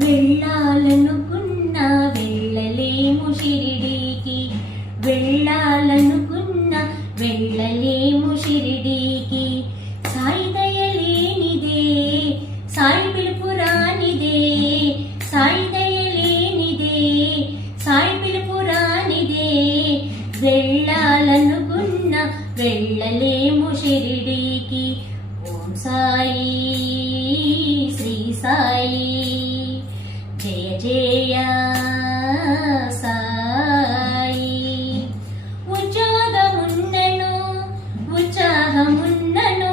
వెళ్ళాలనుకున్నా వెళ్ళలేము షిరిడీకి, వెళ్ళాలనుకున్నా వెళ్ళలేము షిరిడీకి. సాయి దయలేనిదే, సాయి పిలుపు రానిదే, సాయి దయలేనిదే, సాయి పిలుపు రానిదే. వెళ్ళాలనుకున్నా వెళ్ళలేము షిరిడీకి. ఓం సాయి శ్రీ సాయి జయ జయ సాయి. ఉద్యోగమున్నను ఉత్సాహమున్నను,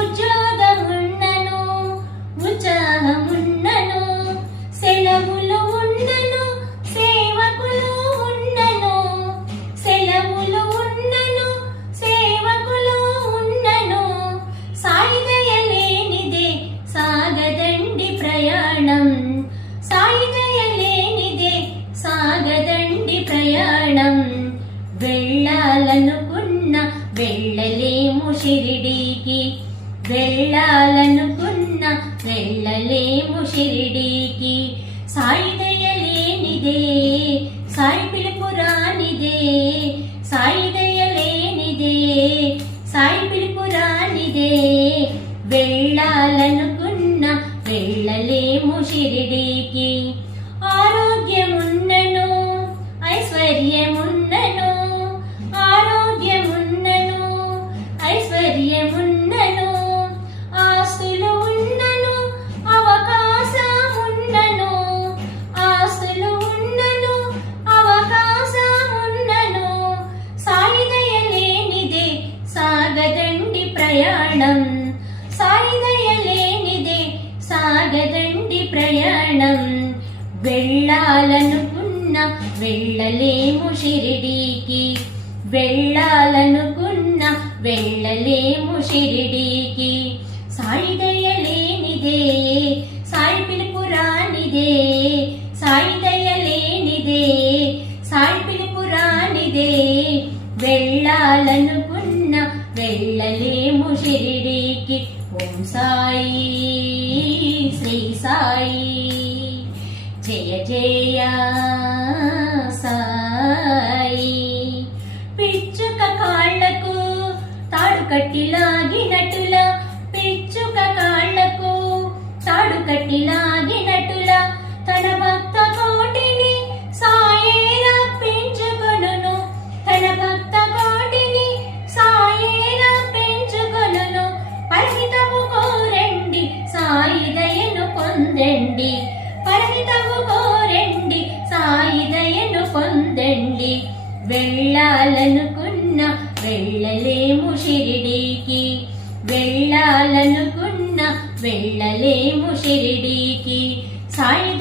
ఉద్యోగమున్నను ఉత్సాహమున్నను, సెలవులు ఉన్నను సేవకులు ఉన్నను, సెలవులు ఉన్నను సేవకులు ఉన్నను. సాయి దయలేనిదే సాగదండి ప్రయాణం, సాయి దయలేనిదే సాగదండి ప్రయాణం. వెళ్ళాలనుకున్నా వెళ్ళలేము షిరిడీకి, వెళ్ళాలనుకున్నా వెళ్ళలేము షిరిడీకి. సాయి దయలేనిదే, సాయి పిలుపు రానిదే, సాయి దయలేనిదే, సాయి పిలుపు రానిదే. వెళ్ళాలనుకున్నా వెళ్ళలేము షిరిడీకి. ఆరోగ్యమున్నను ఐశ్వర్యమున్నను, ఆరోగ్యమున్నను ఐశ్వర్యమున్నను, ఆస్తులు ఉన్నను అవకాశమున్నను, ఆస్తులు ఉన్నను అవకాశమున్నను. సాయి దయలేనిదే సాగదండి ప్రయాణం, సాయి దయలేనిదే సాగదండి ప్రయాణం. వెళ్ళాలనుకున్నా వెళ్ళలేము షిరిడీకి, వెళ్ళాలనుకున్నా వెళ్ళలేము షిరిడీకి. సాయి దయలేనిదే, సాయి పిలుపు రానిదే, సాయి దయలేనిదే, సాయి పిలుపు రానిదే. వెళ్ళాలనుకున్నా వెళ్ళలేము షిరిడీకి. ఓం సాయి శ్రీ సాయి జయ జయ సాయి. పిచ్చుక కాళ్లకు తాడు కట్టి లాగినట్టులా, పిచ్చుక కాళ్లకు తాడు కట్టి లాగినట్టులా, తన భక్త కోటిని సాయే రప్పించుకొనును, తన భక్త కోటిని సాయే రప్పించుకొనును. పరిహితము కోరండి సాయి దయను పొందండి, పరిహితము కోరండి సాయి దయను పొందండి. వెళ్ళాలనుకున్నా వెళ్ళలేము షిరిడీకి, వెళ్ళాలనుకున్నా వెళ్ళలేము షిరిడీకి. సాయి